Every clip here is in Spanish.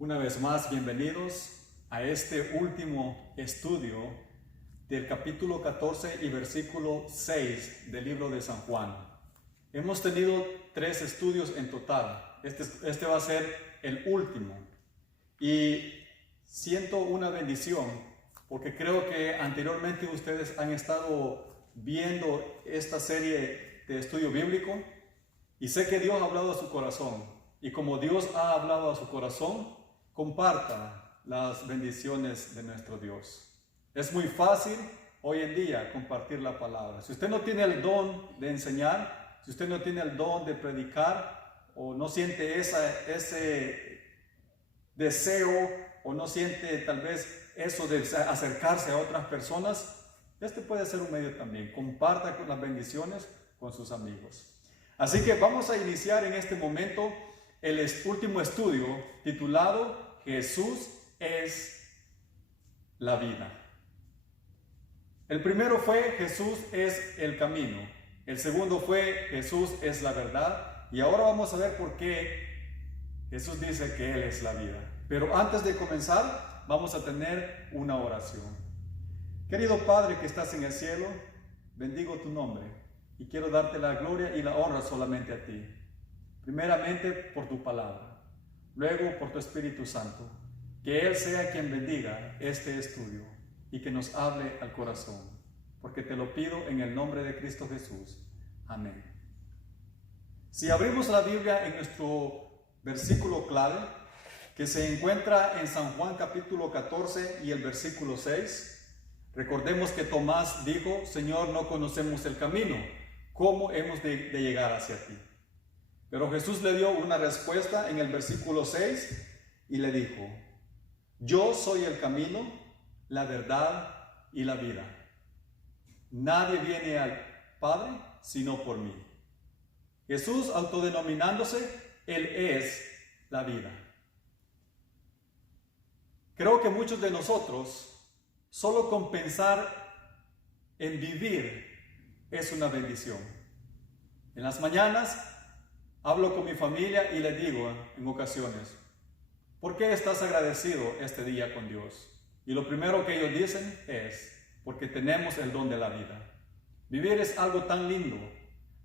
Una vez más, bienvenidos a este último estudio del capítulo 14 y versículo 6 del libro de San Juan. Hemos tenido 3 estudios en total. Este va a ser el último. Y siento una bendición porque creo que anteriormente ustedes han estado viendo esta serie de estudio bíblico y sé que Dios ha hablado a su corazón. Y como Dios ha hablado a su corazón, comparta las bendiciones de nuestro Dios. Es muy fácil hoy en día compartir la palabra. Si usted no tiene el don de enseñar, si usted no tiene el don de predicar, o no siente ese deseo, o no siente tal vez eso de acercarse a otras personas, este puede ser un medio también. Comparta con las bendiciones con sus amigos. Así que vamos a iniciar en este momento el último estudio titulado Jesús es la vida. El primero fue Jesús es el camino. El segundo fue Jesús es la verdad. Y ahora vamos a ver por qué Jesús dice que Él es la vida. Pero antes de comenzar, vamos a tener una oración. Querido Padre que estás en el cielo, bendigo tu nombre y quiero darte la gloria y la honra solamente a ti. Primeramente por tu palabra, luego por tu Espíritu Santo. Que Él sea quien bendiga este estudio y que nos hable al corazón, porque te lo pido en el nombre de Cristo Jesús. Amén. Si abrimos la Biblia en nuestro versículo clave, que se encuentra en San Juan capítulo 14 y el versículo 6, recordemos que Tomás dijo: Señor, no conocemos el camino, ¿cómo hemos de llegar hacia ti? Pero Jesús le dio una respuesta en el versículo 6 y le dijo: yo soy el camino, la verdad y la vida. Nadie viene al Padre sino por mí. Jesús, autodenominándose, Él es la vida. Creo que muchos de nosotros, solo con pensar en vivir es una bendición. En las mañanas hablo con mi familia y les digo en ocasiones: ¿por qué estás agradecido este día con Dios? Y lo primero que ellos dicen es: porque tenemos el don de la vida. Vivir es algo tan lindo,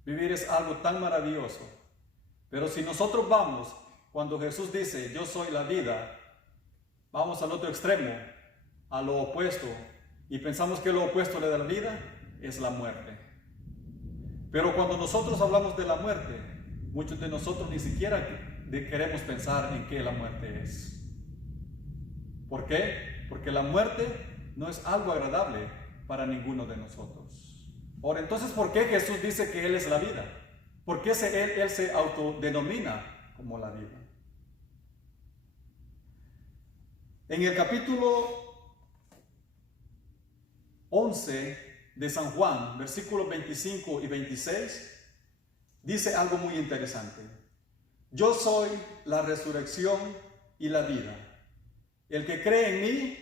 vivir es algo tan maravilloso. Pero si nosotros vamos, cuando Jesús dice yo soy la vida, vamos al otro extremo, a lo opuesto, y pensamos que lo opuesto de la vida es la muerte. Pero cuando nosotros hablamos de la muerte, muchos de nosotros ni siquiera queremos pensar en qué la muerte es. ¿Por qué? Porque la muerte no es algo agradable para ninguno de nosotros. Ahora, entonces, ¿por qué Jesús dice que Él es la vida? ¿Por qué Él se autodenomina como la vida? En el capítulo 11 de San Juan, versículos 25 y 26, dice algo muy interesante. Yo soy la resurrección y la vida. El que cree en mí,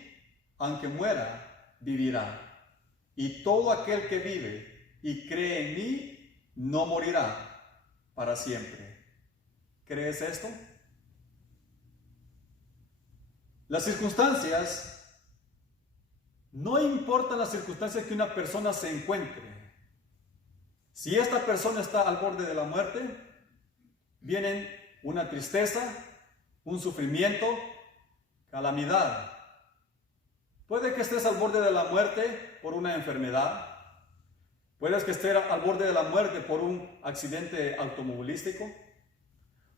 aunque muera, vivirá. Y todo aquel que vive y cree en mí, no morirá para siempre. ¿Crees esto? Las circunstancias, no importan las circunstancias que una persona se encuentre. Si esta persona está al borde de la muerte, vienen una tristeza, un sufrimiento, calamidad. Puede que estés al borde de la muerte por una enfermedad. Puedes que estés al borde de la muerte por un accidente automovilístico.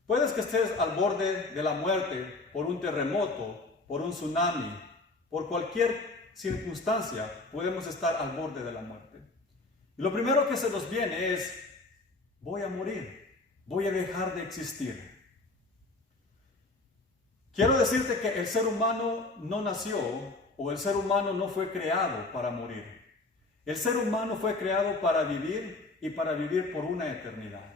Puedes que estés al borde de la muerte por un terremoto, por un tsunami, por cualquier circunstancia. Podemos estar al borde de la muerte. Y lo primero que se nos viene es: voy a morir, voy a dejar de existir. Quiero decirte que el ser humano no nació, o el ser humano no fue creado para morir. El ser humano fue creado para vivir y para vivir por una eternidad.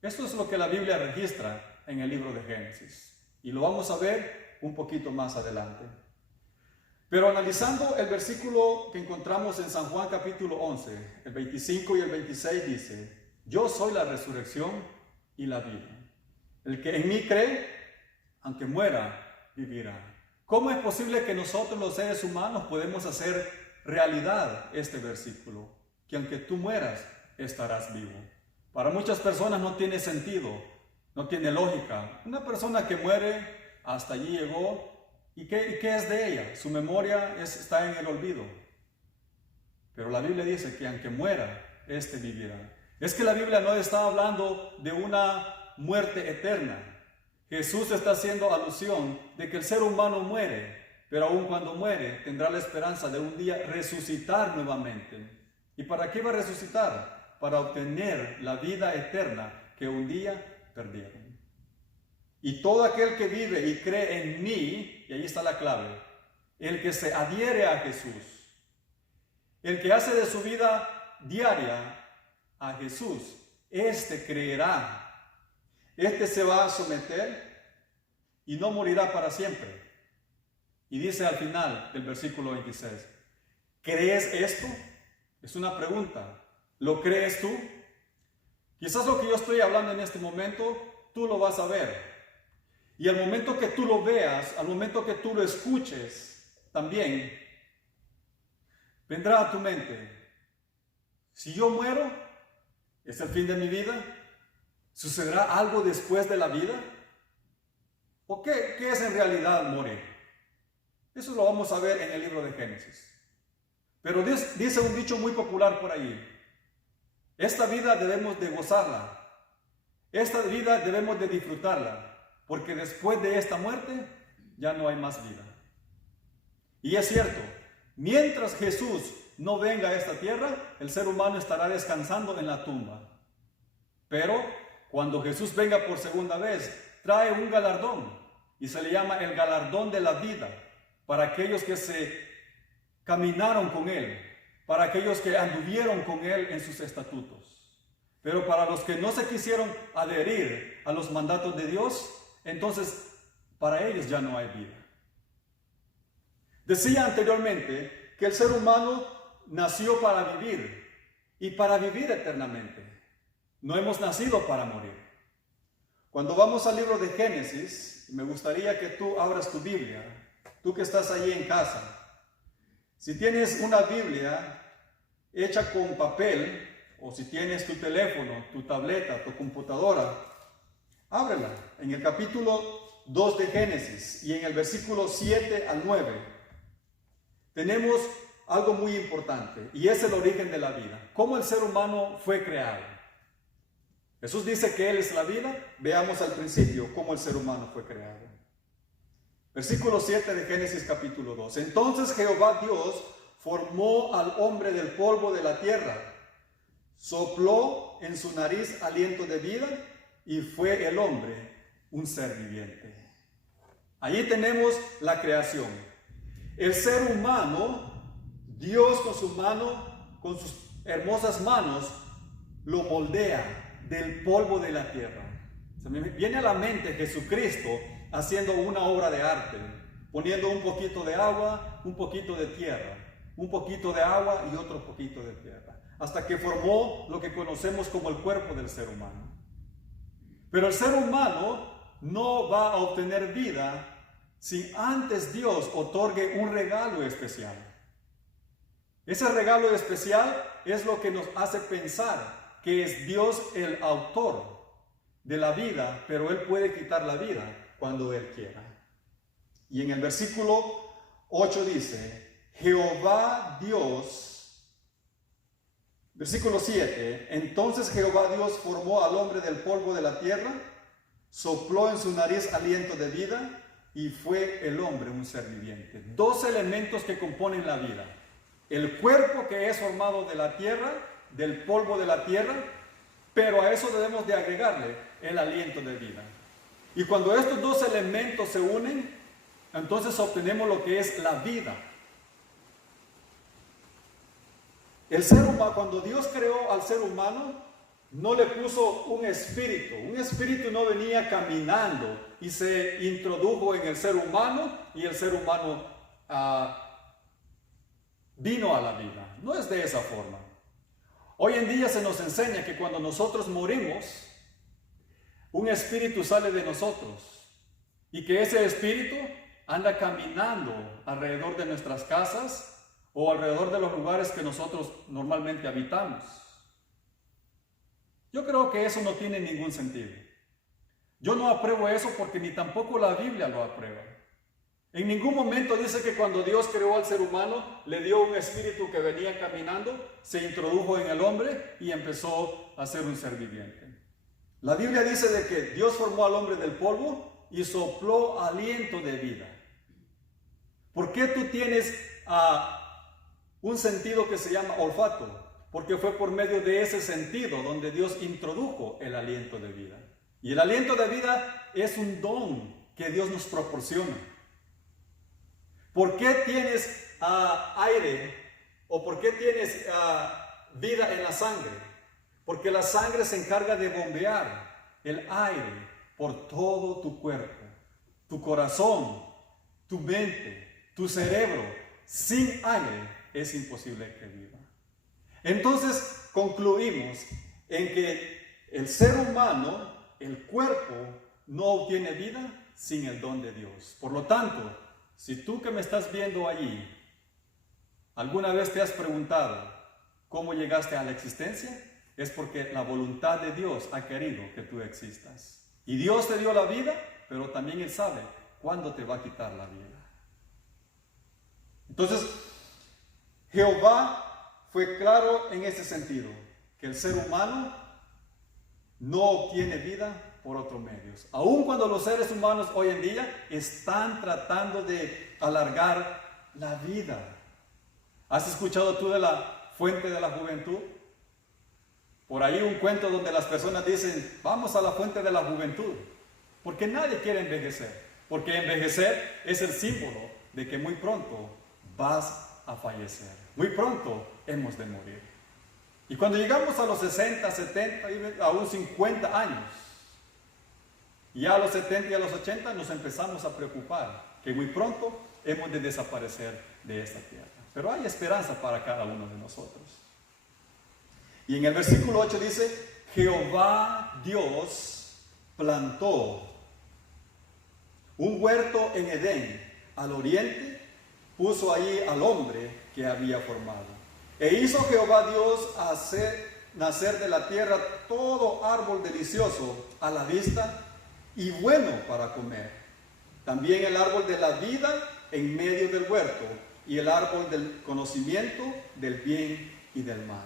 Esto es lo que la Biblia registra en el libro de Génesis. Y lo vamos a ver un poquito más adelante. Pero analizando el versículo que encontramos en San Juan capítulo 11, el 25 y el 26 dice: yo soy la resurrección y la vida. El que en mí cree, aunque muera, vivirá. ¿Cómo es posible que nosotros los seres humanos podemos hacer realidad este versículo? Que aunque tú mueras, estarás vivo. Para muchas personas no tiene sentido, no tiene lógica. Una persona que muere, hasta allí llegó, ¿y qué es de ella? Su memoria está en el olvido. Pero la Biblia dice que aunque muera, éste vivirá. Es que la Biblia no está hablando de una muerte eterna. Jesús está haciendo alusión de que el ser humano muere, pero aun cuando muere tendrá la esperanza de un día resucitar nuevamente. ¿Y para qué va a resucitar? Para obtener la vida eterna que un día perdieron. Y todo aquel que vive y cree en mí, y ahí está la clave, el que se adhiere a Jesús, el que hace de su vida diaria a Jesús, este creerá. Este se va a someter y no morirá para siempre. Y dice al final del versículo 26, ¿crees esto? Es una pregunta. ¿Lo crees tú? Quizás lo que yo estoy hablando en este momento, tú lo vas a ver. Y al momento que tú lo veas, al momento que tú lo escuches, también vendrá a tu mente, si yo muero, ¿es el fin de mi vida? ¿Sucederá algo después de la vida? ¿O qué es en realidad morir? Eso lo vamos a ver en el libro de Génesis. Pero dice un dicho muy popular por ahí, esta vida debemos de gozarla, esta vida debemos de disfrutarla, porque después de esta muerte ya no hay más vida. Y es cierto, mientras Jesús no venga a esta tierra, el ser humano estará descansando en la tumba. Pero cuando Jesús venga por segunda vez, trae un galardón y se le llama el galardón de la vida para aquellos que se caminaron con Él, para aquellos que anduvieron con Él en sus estatutos. Pero para los que no se quisieron adherir a los mandatos de Dios, entonces para ellos ya no hay vida. Decía anteriormente que el ser humano nació para vivir y para vivir eternamente. No hemos nacido para morir. Cuando vamos al libro de Génesis, me gustaría que tú abras tu Biblia, tú que estás allí en casa. Si tienes una Biblia hecha con papel, o si tienes tu teléfono, tu tableta, tu computadora, ábrela en el capítulo 2 de Génesis y en el versículo 7 al 9. Tenemos algo muy importante y es el origen de la vida. ¿Cómo el ser humano fue creado? Jesús dice que Él es la vida. Veamos al principio cómo el ser humano fue creado. Versículo 7 de Génesis capítulo 2. Entonces Jehová Dios formó al hombre del polvo de la tierra, sopló en su nariz aliento de vida y fue el hombre un ser viviente. Allí tenemos la creación. El ser humano, Dios con su mano, con sus hermosas manos, lo moldea del polvo de la tierra. Se me viene a la mente Jesucristo haciendo una obra de arte, poniendo un poquito de agua, un poquito de tierra, un poquito de agua y otro poquito de tierra, hasta que formó lo que conocemos como el cuerpo del ser humano. Pero el ser humano no va a obtener vida si antes Dios otorgue un regalo especial. Ese regalo especial es lo que nos hace pensar que es Dios el autor de la vida, pero Él puede quitar la vida cuando Él quiera. Y en el versículo 8 dice, Jehová Dios, versículo 7, entonces Jehová Dios formó al hombre del polvo de la tierra, sopló en su nariz aliento de vida y fue el hombre un ser viviente. Dos elementos que componen la vida. El cuerpo que es formado de la tierra, del polvo de la tierra, pero a eso debemos de agregarle el aliento de vida. Y cuando estos dos elementos se unen, entonces obtenemos lo que es la vida. El ser humano, cuando Dios creó al ser humano, no le puso un espíritu. Un espíritu no venía caminando y se introdujo en el ser humano y el ser humano vino a la vida. No es de esa forma. Hoy en día se nos enseña que cuando nosotros morimos, un espíritu sale de nosotros y que ese espíritu anda caminando alrededor de nuestras casas o alrededor de los lugares que nosotros normalmente habitamos. Yo creo que eso no tiene ningún sentido. Yo no apruebo eso porque ni tampoco la Biblia lo aprueba. En ningún momento dice que cuando Dios creó al ser humano, le dio un espíritu que venía caminando, se introdujo en el hombre y empezó a ser un ser viviente. La Biblia dice de que Dios formó al hombre del polvo y sopló aliento de vida. ¿Por qué tú tienes un sentido que se llama olfato? Porque fue por medio de ese sentido donde Dios introdujo el aliento de vida. Y el aliento de vida es un don que Dios nos proporciona. ¿Por qué tienes aire o por qué tienes vida en la sangre? Porque la sangre se encarga de bombear el aire por todo tu cuerpo, tu corazón, tu mente, tu cerebro. Sin aire es imposible que viva. Entonces concluimos en que el ser humano, el cuerpo, no obtiene vida sin el don de Dios. Por lo tanto, si tú que me estás viendo allí, ¿alguna vez te has preguntado cómo llegaste a la existencia? Es porque la voluntad de Dios ha querido que tú existas. Y Dios te dio la vida, pero también Él sabe cuándo te va a quitar la vida. Entonces, Jehová fue claro en ese sentido, que el ser humano no obtiene vida por otros medios. Aun cuando los seres humanos hoy en día están tratando de alargar la vida. ¿Has escuchado tú de la fuente de la juventud? Por ahí un cuento donde las personas dicen, vamos a la fuente de la juventud. Porque nadie quiere envejecer. Porque envejecer es el símbolo de que muy pronto vas a fallecer. Muy pronto hemos de morir. Y cuando llegamos a los 60, 70 y aún 50 años, ya a los 70 y a los 80 nos empezamos a preocupar que muy pronto hemos de desaparecer de esta tierra. Pero hay esperanza para cada uno de nosotros. Y en el versículo 8 dice, Jehová Dios plantó un huerto en Edén, al oriente, puso allí al hombre que había formado. E hizo Jehová Dios nacer de la tierra todo árbol delicioso a la vista y bueno para comer. También el árbol de la vida en medio del huerto y el árbol del conocimiento del bien y del mal.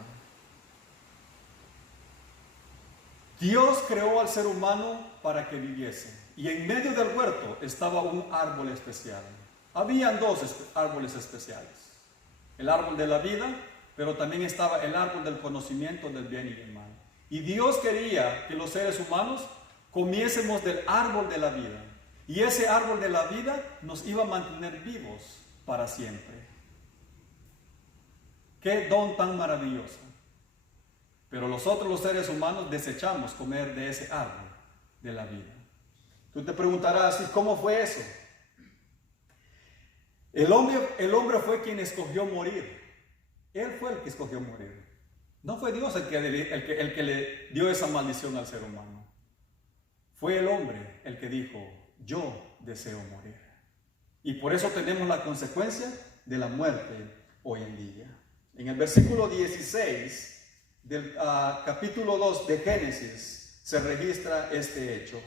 Dios creó al ser humano para que viviese. Y en medio del huerto estaba un árbol especial. Habían dos árboles especiales. El árbol de la vida, pero también estaba el árbol del conocimiento del bien y del mal. Y Dios quería que los seres humanos comiésemos del árbol de la vida. Y ese árbol de la vida nos iba a mantener vivos para siempre. ¡Qué don tan maravilloso! Pero nosotros los seres humanos desechamos comer de ese árbol de la vida. Tú te preguntarás, ¿y cómo fue eso? El hombre fue quien escogió morir. Él fue el que escogió morir. No fue Dios el que le dio esa maldición al ser humano. Fue el hombre el que dijo, yo deseo morir. Y por eso tenemos la consecuencia de la muerte hoy en día. En el versículo 16 del capítulo 2 de Génesis se registra este hecho.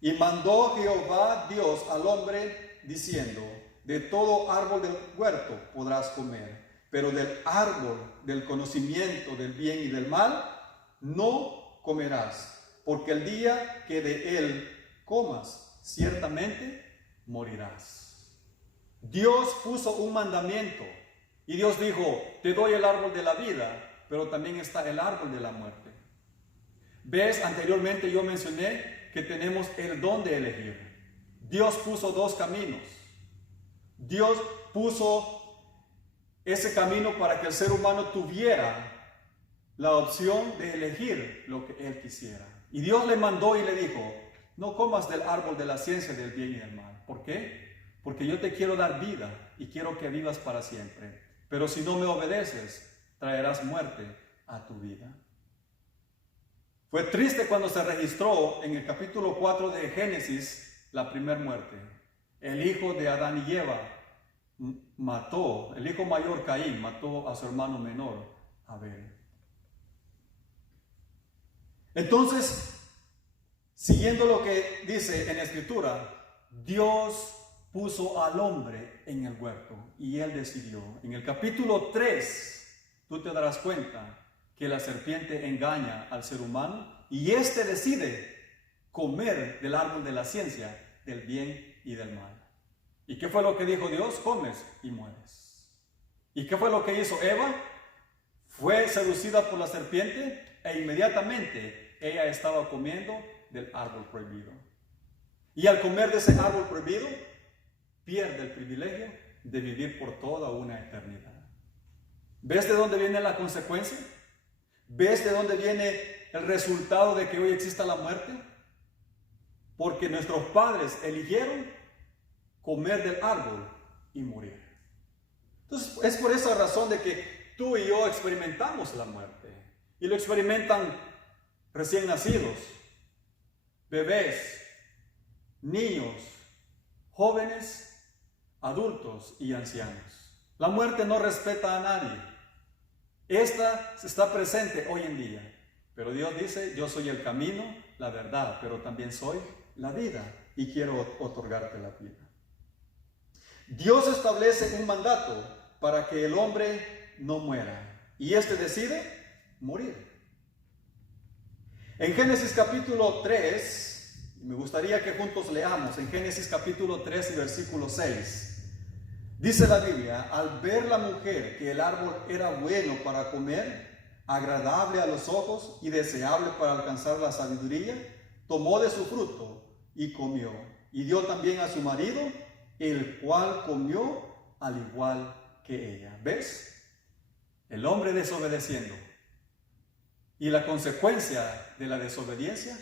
Y mandó Jehová Dios al hombre diciendo, de todo árbol del huerto podrás comer, pero del árbol del conocimiento del bien y del mal no comerás, porque el día que de él comas, ciertamente morirás. Dios puso un mandamiento y Dios dijo, te doy el árbol de la vida, pero también está el árbol de la muerte. ¿Ves? Anteriormente yo mencioné que tenemos el don de elegir. Dios puso dos caminos. Dios puso ese camino para que el ser humano tuviera la opción de elegir lo que él quisiera. Y Dios le mandó y le dijo, no comas del árbol de la ciencia del bien y del mal. ¿Por qué? Porque yo te quiero dar vida y quiero que vivas para siempre. Pero si no me obedeces, traerás muerte a tu vida. Fue triste cuando se registró en el capítulo 4 de Génesis la primera muerte. el hijo de Adán y Eva mató, el hijo mayor Caín mató a su hermano menor Abel. Entonces, siguiendo lo que dice en la Escritura, Dios puso al hombre en el huerto y él decidió. En el capítulo 3, tú te darás cuenta que la serpiente engaña al ser humano y éste decide comer del árbol de la ciencia, del bien y del mal. ¿Y qué fue lo que dijo Dios? Comes y mueres. ¿Y qué fue lo que hizo Eva? Fue seducida por la serpiente e inmediatamente ella estaba comiendo del árbol prohibido. Y al comer de ese árbol prohibido, pierde el privilegio de vivir por toda una eternidad. ¿Ves de dónde viene la consecuencia? ¿Ves de dónde viene el resultado de que hoy exista la muerte? Porque nuestros padres eligieron comer del árbol y morir. Entonces es por esa razón de que tú y yo experimentamos la muerte. Y lo experimentan recién nacidos, bebés, niños, jóvenes, adultos y ancianos. La muerte no respeta a nadie. Esta está presente hoy en día. Pero Dios dice, yo soy el camino, la verdad, pero también soy la vida y quiero otorgarte la vida. Dios establece un mandato para que el hombre no muera y este decide morir. En Génesis capítulo 3, me gustaría que juntos leamos en Génesis capítulo 3 y versículo 6. Dice la Biblia, al ver la mujer que el árbol era bueno para comer, agradable a los ojos y deseable para alcanzar la sabiduría, tomó de su fruto y comió, y dio también a su marido, el cual comió al igual que ella. ¿Ves? El hombre desobedeciendo. Y la consecuencia de la desobediencia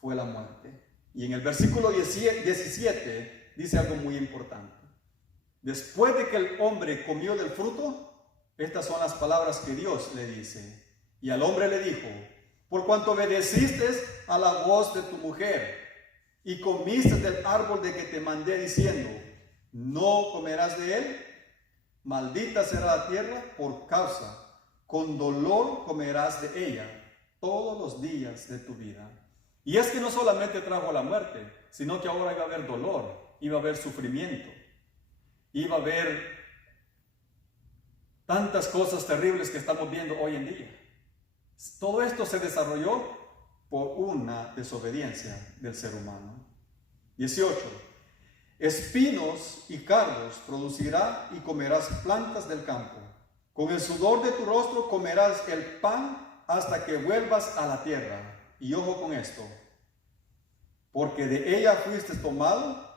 fue la muerte. Y en el versículo 17 dice algo muy importante. Después de que el hombre comió del fruto, estas son las palabras que Dios le dice. Y al hombre le dijo, por cuanto obedeciste a la voz de tu mujer y comiste del árbol de que te mandé diciendo, no comerás de él, maldita será la tierra por causa, con dolor comerás de ella todos los días de tu vida. Y es que no solamente trajo la muerte, sino que ahora iba a haber dolor, iba a haber sufrimiento, iba a haber tantas cosas terribles que estamos viendo hoy en día. Todo esto se desarrolló por una desobediencia del ser humano. 18. Espinos y cardos producirá y comerás plantas del campo. Con el sudor de tu rostro comerás el pan hasta que vuelvas a la tierra. Y ojo con esto, porque de ella fuiste tomado,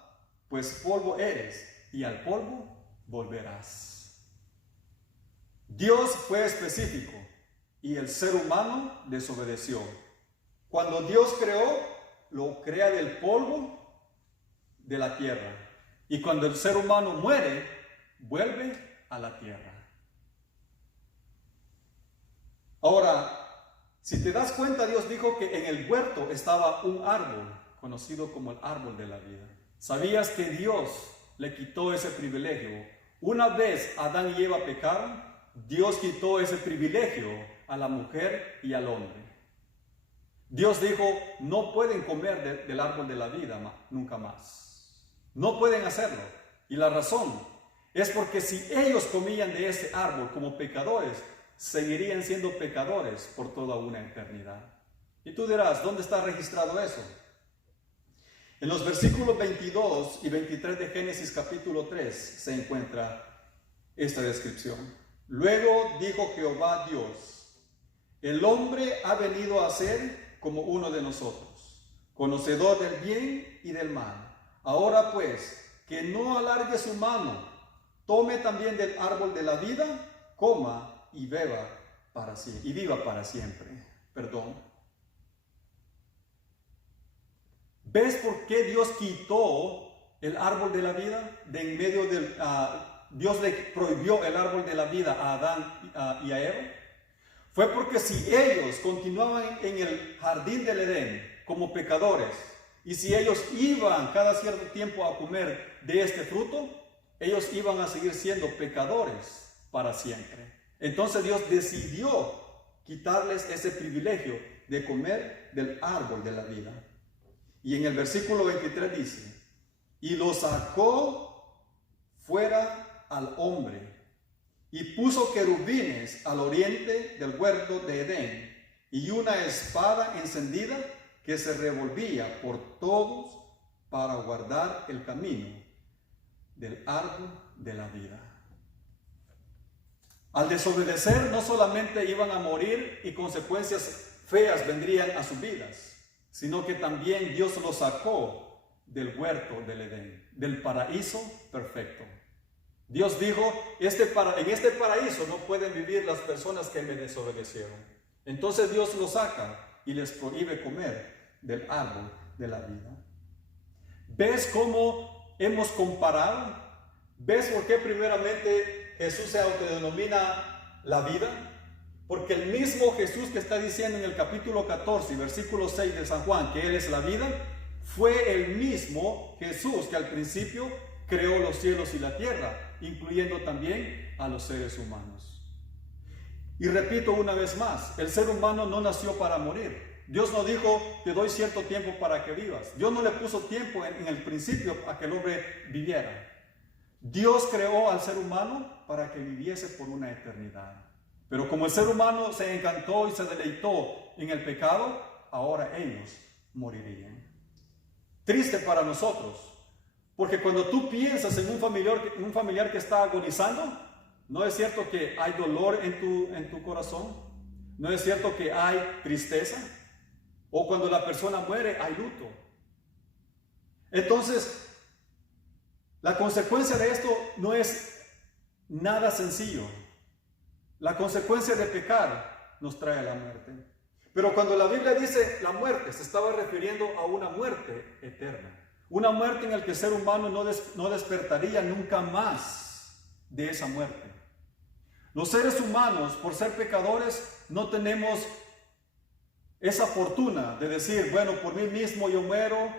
pues polvo eres, y al polvo volverás. Dios fue específico y el ser humano desobedeció. Cuando Dios creó, lo crea del polvo de la tierra. Y cuando el ser humano muere, vuelve a la tierra. Ahora, si te das cuenta, Dios dijo que en el huerto estaba un árbol, conocido como el árbol de la vida. ¿Sabías que Dios le quitó ese privilegio? Una vez Adán y Eva pecaron, Dios quitó ese privilegio a la mujer y al hombre. Dios dijo, no pueden comer del árbol de la vida nunca más. No pueden hacerlo. Y la razón es porque si ellos comían de ese árbol como pecadores, seguirían siendo pecadores por toda una eternidad. Y tú dirás, ¿dónde está registrado eso? En los versículos 22 y 23 de Génesis capítulo 3 se encuentra esta descripción. Luego dijo Jehová Dios, el hombre ha venido a ser como uno de nosotros, conocedor del bien y del mal. Ahora pues, que no alargue su mano, tome también del árbol de la vida, coma y beba para siempre, y viva para siempre. Perdón. ¿Ves por qué Dios quitó el árbol de la vida de en medio del... Dios le prohibió el árbol de la vida a Adán y a Eva? Fue porque si ellos continuaban en el jardín del Edén como pecadores, Y si ellos iban cada cierto tiempo a comer de este fruto, ellos iban a seguir siendo pecadores para siempre. Entonces Dios decidió quitarles ese privilegio de comer del árbol de la vida. Y en el versículo 23 dice, y lo sacó fuera al hombre, y puso querubines al oriente del huerto de Edén, y una espada encendida que se revolvía por todos para guardar el camino del árbol de la vida. Al desobedecer, no solamente iban a morir y consecuencias feas vendrían a sus vidas, sino que también Dios los sacó del huerto del Edén, del paraíso perfecto. Dios dijo, en este paraíso no pueden vivir las personas que me desobedecieron. Entonces Dios los saca y les prohíbe comer del árbol de la vida. ¿Ves cómo hemos comparado? ¿Ves por qué primeramente Jesús se autodenomina la vida? Porque el mismo Jesús que está diciendo en el capítulo 14, versículo 6 de San Juan, que Él es la vida, fue el mismo Jesús que al principio creó los cielos y la tierra, incluyendo también a los seres humanos. Y repito una vez más, el ser humano no nació para morir. Dios no dijo, te doy cierto tiempo para que vivas. Dios no le puso tiempo en el principio a que el hombre viviera. Dios creó al ser humano para que viviese por una eternidad. Pero como el ser humano se encantó y se deleitó en el pecado, ahora ellos morirían. Triste para nosotros, porque cuando tú piensas en un familiar que está agonizando, ¿no es cierto que hay dolor en tu corazón? ¿No es cierto que hay tristeza? O cuando la persona muere, hay luto. Entonces, la consecuencia de esto no es nada sencillo. La consecuencia de pecar nos trae la muerte. Pero cuando la Biblia dice la muerte, se estaba refiriendo a una muerte eterna. Una muerte en la que el ser humano no despertaría nunca más de esa muerte. Los seres humanos, por ser pecadores, no tenemos esa fortuna de decir, bueno, por mí mismo yo muero,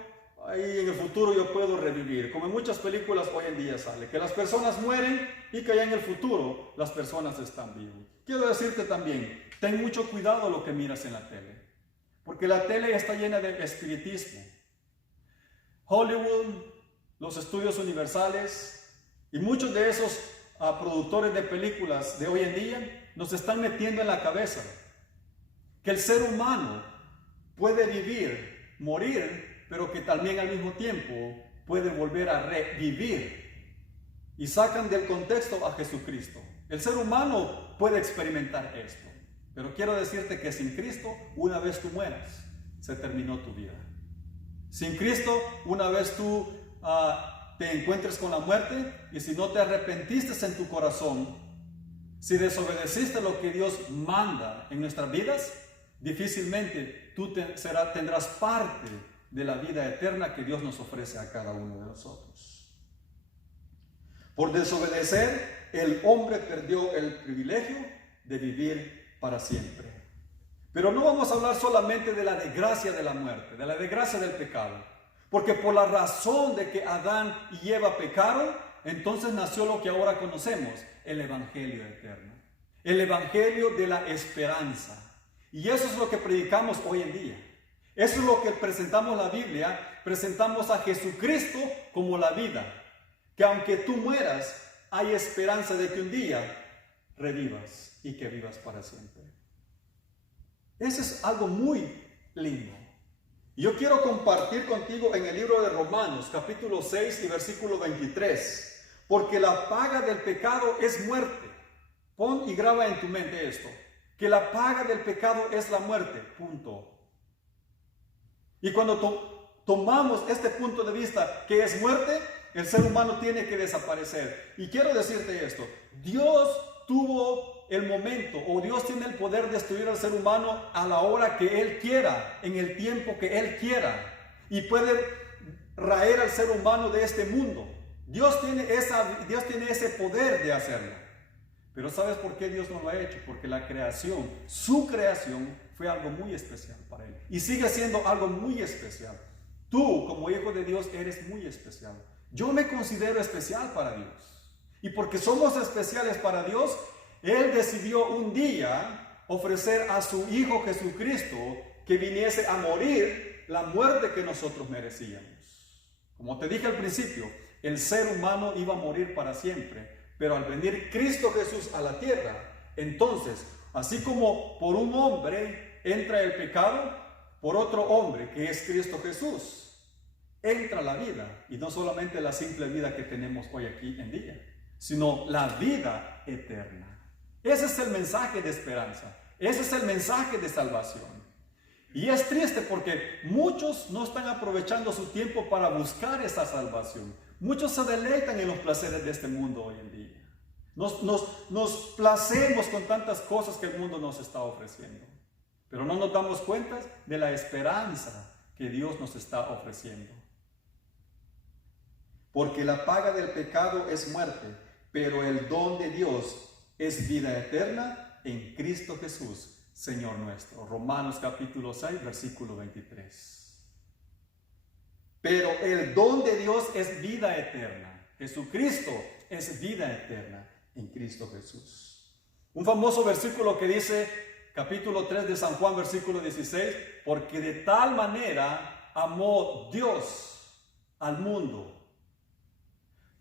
y en el futuro yo puedo revivir. Como en muchas películas hoy en día sale, que las personas mueren y que ya en el futuro las personas están vivas. Quiero decirte también, ten mucho cuidado lo que miras en la tele, porque la tele está llena de espiritismo. Hollywood, los estudios universales y muchos de esos productores de películas de hoy en día nos están metiendo en la cabeza que el ser humano puede vivir, morir, pero que también al mismo tiempo puede volver a revivir. Y sacan del contexto a Jesucristo. El ser humano puede experimentar esto, pero quiero decirte que sin Cristo, una vez tú mueras, se terminó tu vida. Sin Cristo, una vez tú te encuentres con la muerte, y si no te arrepentiste en tu corazón, si desobedeciste lo que Dios manda en nuestras vidas, difícilmente tú tendrás parte de la vida eterna que Dios nos ofrece a cada uno de nosotros. Por desobedecer, el hombre perdió el privilegio de vivir para siempre. Pero no vamos a hablar solamente de la desgracia de la muerte, de la desgracia del pecado. Porque por la razón de que Adán y Eva pecaron, entonces nació lo que ahora conocemos, el Evangelio eterno. El Evangelio de la esperanza. Y eso es lo que predicamos hoy en día. Eso es lo que presentamos la Biblia. Presentamos a Jesucristo como la vida. Que aunque tú mueras, hay esperanza de que un día revivas y que vivas para siempre. Eso es algo muy lindo. Yo quiero compartir contigo en el libro de Romanos, capítulo 6 y versículo 23. Porque la paga del pecado es muerte. Pon y graba en tu mente esto. Que la paga del pecado es la muerte. Punto. Y cuando tomamos este punto de vista que es muerte, el ser humano tiene que desaparecer. Y quiero decirte esto. Dios tuvo el momento, o Dios tiene el poder de destruir al ser humano a la hora que Él quiera, en el tiempo que Él quiera, y puede raer al ser humano de este mundo. Dios tiene ese poder de hacerlo. Pero ¿sabes por qué Dios no lo ha hecho? Porque la creación, su creación, fue algo muy especial para Él, y sigue siendo algo muy especial. Tú, como hijo de Dios, eres muy especial. Yo me considero especial para Dios. Y porque somos especiales para Dios, Él decidió un día ofrecer a su Hijo Jesucristo que viniese a morir la muerte que nosotros merecíamos. Como te dije al principio, el ser humano iba a morir para siempre, pero al venir Cristo Jesús a la tierra, entonces, así como por un hombre entra el pecado, por otro hombre que es Cristo Jesús, entra la vida, y no solamente la simple vida que tenemos hoy aquí en día, sino la vida eterna. Ese es el mensaje de esperanza, ese es el mensaje de salvación. Y es triste porque muchos no están aprovechando su tiempo para buscar esa salvación. Muchos se deleitan en los placeres de este mundo hoy en día. Nos placemos con tantas cosas que el mundo nos está ofreciendo, pero no nos damos cuenta de la esperanza que Dios nos está ofreciendo. Porque la paga del pecado es muerte, pero el don de Dios es vida eterna en Cristo Jesús, Señor nuestro. Romanos capítulo 6, versículo 23. Pero el don de Dios es vida eterna. Jesucristo es vida eterna en Cristo Jesús. Un famoso versículo que dice, capítulo 3 de San Juan, versículo 16, porque de tal manera amó Dios al mundo,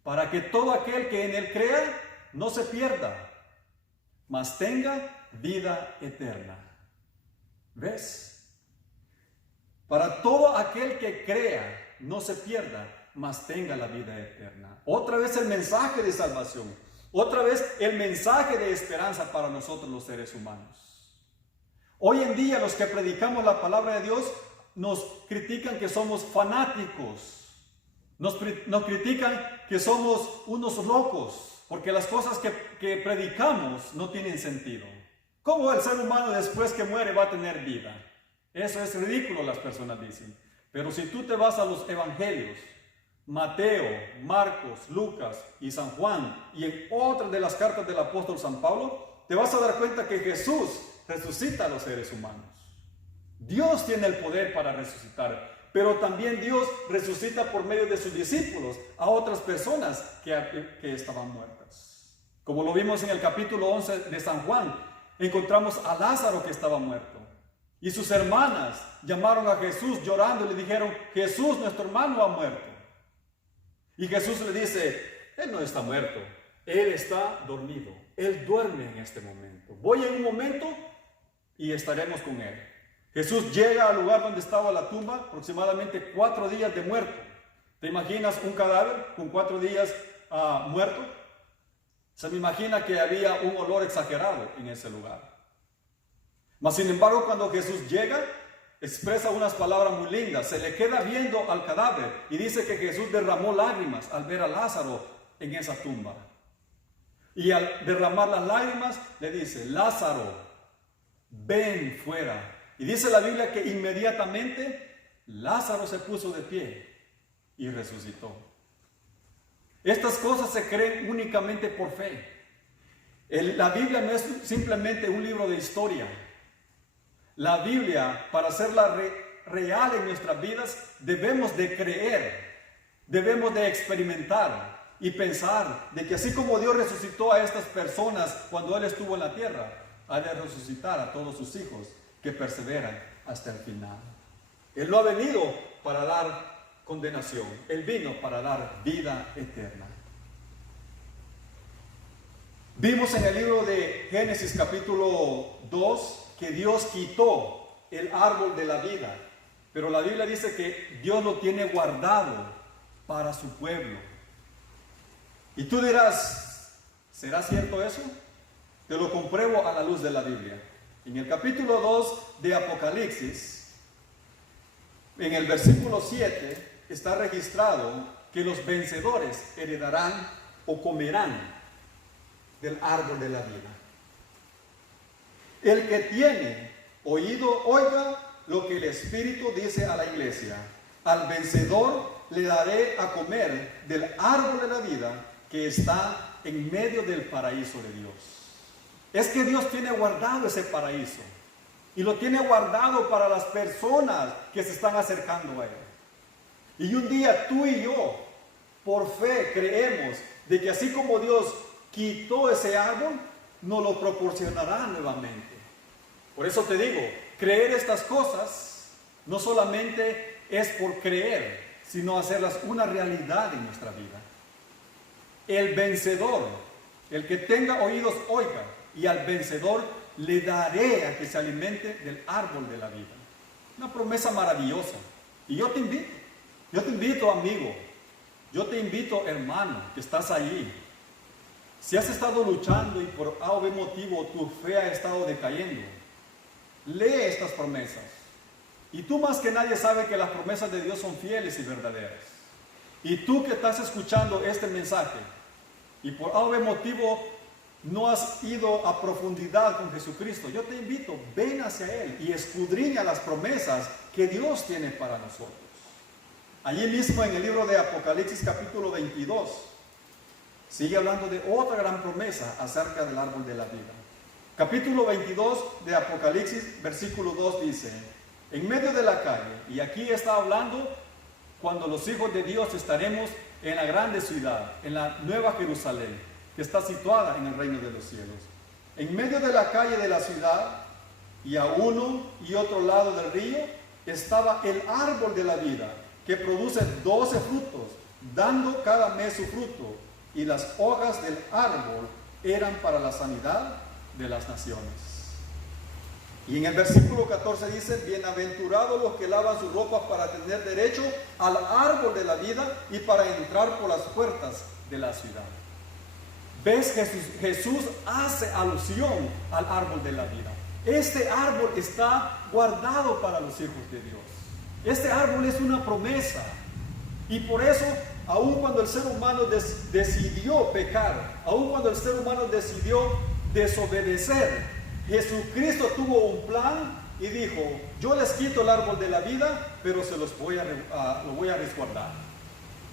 para que todo aquel que en Él crea no se pierda, mas tenga vida eterna. ¿Ves? Para todo aquel que crea no se pierda, mas tenga la vida eterna. Otra vez el mensaje de salvación, otra vez el mensaje de esperanza para nosotros los seres humanos. Hoy en día los que predicamos la palabra de Dios nos critican que somos fanáticos. Nos critican que somos unos locos, porque las cosas que predicamos no tienen sentido. ¿Cómo el ser humano después que muere va a tener vida? Eso es ridículo, las personas dicen. Pero si tú te vas a los evangelios, Mateo, Marcos, Lucas y San Juan, y en otras de las cartas del apóstol San Pablo, te vas a dar cuenta que Jesús resucita a los seres humanos. Dios tiene el poder para resucitar. Pero también Dios resucita por medio de sus discípulos a otras personas que estaban muertas. Como lo vimos en el capítulo 11 de San Juan, encontramos a Lázaro que estaba muerto. Y sus hermanas llamaron a Jesús llorando y le dijeron, Jesús, nuestro hermano ha muerto. Y Jesús le dice, Él no está muerto, Él está dormido. Él duerme en este momento. Voy en un momento y estaremos con Él. Jesús llega al lugar donde estaba la tumba, aproximadamente 4 días de muerto. ¿Te imaginas un cadáver con 4 días muerto? Se me imagina que había un olor exagerado en ese lugar. Mas sin embargo, cuando Jesús llega, expresa unas palabras muy lindas. Se le queda viendo al cadáver y dice que Jesús derramó lágrimas al ver a Lázaro en esa tumba. Y al derramar las lágrimas, le dice, Lázaro, ven fuera. Y dice la Biblia que inmediatamente Lázaro se puso de pie y resucitó. Estas cosas se creen únicamente por fe. La Biblia no es simplemente un libro de historia. La Biblia, para hacerla real en nuestras vidas, debemos de creer, debemos de experimentar y pensar de que así como Dios resucitó a estas personas cuando Él estuvo en la tierra, ha de resucitar a todos sus hijos que perseveran hasta el final. Él no ha venido para dar condenación, Él vino para dar vida eterna. Vimos en el libro de Génesis capítulo 2 que Dios quitó el árbol de la vida, pero la Biblia dice que Dios lo tiene guardado para su pueblo. Y tú dirás, ¿será cierto eso? Te lo compruebo a la luz de la Biblia. En el capítulo 2 de Apocalipsis, en el versículo 7, está registrado que los vencedores heredarán o comerán del árbol de la vida. El que tiene oído, oiga lo que el Espíritu dice a la iglesia. Al vencedor le daré a comer del árbol de la vida que está en medio del paraíso de Dios. Es que Dios tiene guardado ese paraíso y lo tiene guardado para las personas que se están acercando a Él. Y un día tú y yo, por fe, creemos de que así como Dios quitó ese árbol, nos lo proporcionará nuevamente. Por eso te digo, creer estas cosas no solamente es por creer, sino hacerlas una realidad en nuestra vida. El vencedor, el que tenga oídos, oiga, y al vencedor le daré a que se alimente del árbol de la vida. Una promesa maravillosa. Y yo te invito amigo, yo te invito hermano, que estás allí. Si has estado luchando y por A o B motivo tu fe ha estado decayendo, lee estas promesas. Y tú más que nadie sabes que las promesas de Dios son fieles y verdaderas. Y tú que estás escuchando este mensaje y por A o B motivo no has ido a profundidad con Jesucristo, yo te invito, ven hacia Él y escudriña las promesas que Dios tiene para nosotros. Allí mismo en el libro de Apocalipsis capítulo 22, sigue hablando de otra gran promesa acerca del árbol de la vida. Capítulo 22 de Apocalipsis, versículo 2 dice, en medio de la calle, y aquí está hablando cuando los hijos de Dios estaremos en la grande ciudad, en la nueva Jerusalén, que está situada en el reino de los cielos. En medio de la calle de la ciudad, y a uno y otro lado del río, estaba el árbol de la vida, que produce 12 frutos, dando cada mes su fruto, y las hojas del árbol eran para la sanidad de las naciones. Y en el versículo 14 dice, bienaventurados los que lavan sus ropas para tener derecho al árbol de la vida y para entrar por las puertas de la ciudad. ¿Ves? Jesús hace alusión al árbol de la vida. Este árbol está guardado para los hijos de Dios. Este árbol es una promesa. Y por eso, aun cuando el ser humano decidió pecar, aun cuando el ser humano decidió desobedecer, Jesucristo tuvo un plan y dijo, yo les quito el árbol de la vida, pero se los lo voy a resguardar.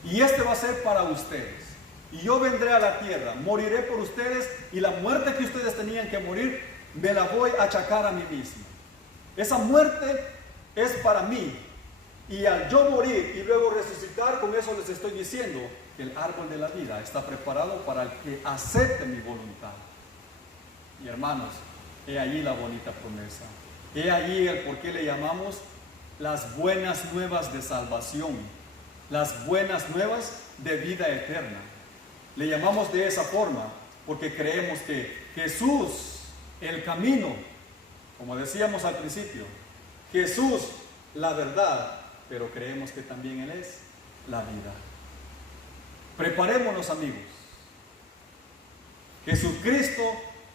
Y este va a ser para ustedes. Y yo vendré a la tierra, moriré por ustedes, y la muerte que ustedes tenían que morir, me la voy a achacar a mí mismo. Esa muerte es para mí. Y al yo morir y luego resucitar, con eso les estoy diciendo que el árbol de la vida está preparado para el que acepte mi voluntad. Y hermanos, he allí la bonita promesa. He allí el por qué le llamamos las buenas nuevas de salvación, las buenas nuevas de vida eterna. Le llamamos de esa forma porque creemos que Jesús, el camino, como decíamos al principio, Jesús, la verdad, pero creemos que también Él es la vida. Preparémonos, amigos. Jesucristo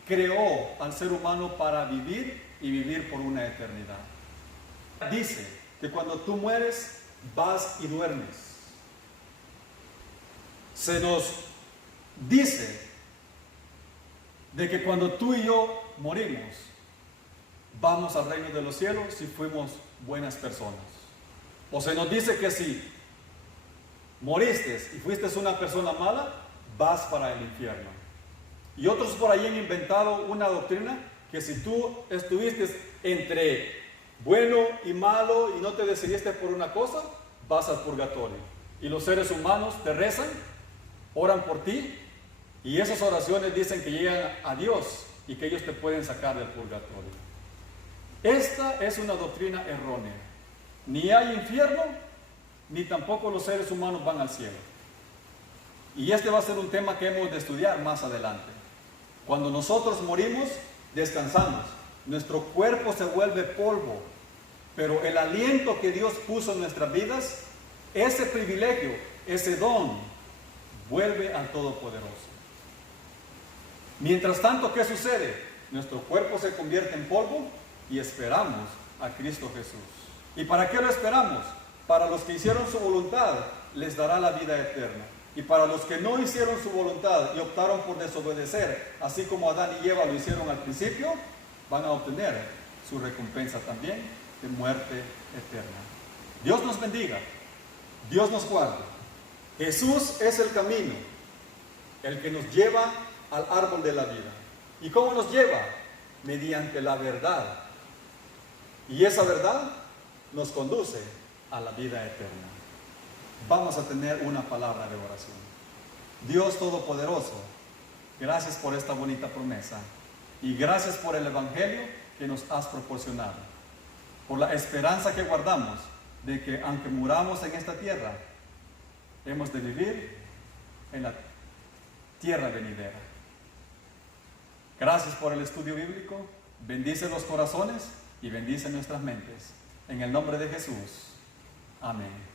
creó al ser humano para vivir y vivir por una eternidad. Dice que cuando tú mueres, vas y duermes. Se nos dice de que cuando tú y yo morimos, vamos al reino de los cielos si fuimos buenas personas. O se nos dice que si moriste y fuiste una persona mala, vas para el infierno. Y otros por ahí han inventado una doctrina que si tú estuviste entre bueno y malo y no te decidiste por una cosa, vas al purgatorio. Y los seres humanos te rezan, oran por ti, y esas oraciones dicen que llegan a Dios y que ellos te pueden sacar del purgatorio. Esta es una doctrina errónea. Ni hay infierno, ni tampoco los seres humanos van al cielo. Y este va a ser un tema que hemos de estudiar más adelante. Cuando nosotros morimos, descansamos. Nuestro cuerpo se vuelve polvo, pero el aliento que Dios puso en nuestras vidas, ese privilegio, ese don, vuelve al Todopoderoso. Mientras tanto, ¿qué sucede? Nuestro cuerpo se convierte en polvo y esperamos a Cristo Jesús. ¿Y para qué lo esperamos? Para los que hicieron su voluntad, les dará la vida eterna. Y para los que no hicieron su voluntad y optaron por desobedecer, así como Adán y Eva lo hicieron al principio, van a obtener su recompensa también de muerte eterna. Dios nos bendiga, Dios nos guarde. Jesús es el camino, el que nos lleva al árbol de la vida. ¿Y cómo nos lleva? Mediante la verdad. Y esa verdad nos conduce a la vida eterna. vamos a tener una palabra de oración. Dios Todopoderoso, gracias por esta bonita promesa y gracias por el Evangelio que nos has proporcionado, por la esperanza que guardamos de que aunque muramos en esta tierra, hemos de vivir en la tierra venidera. Gracias por el estudio bíblico, bendice los corazones y bendice nuestras mentes. En el nombre de Jesús. Amén.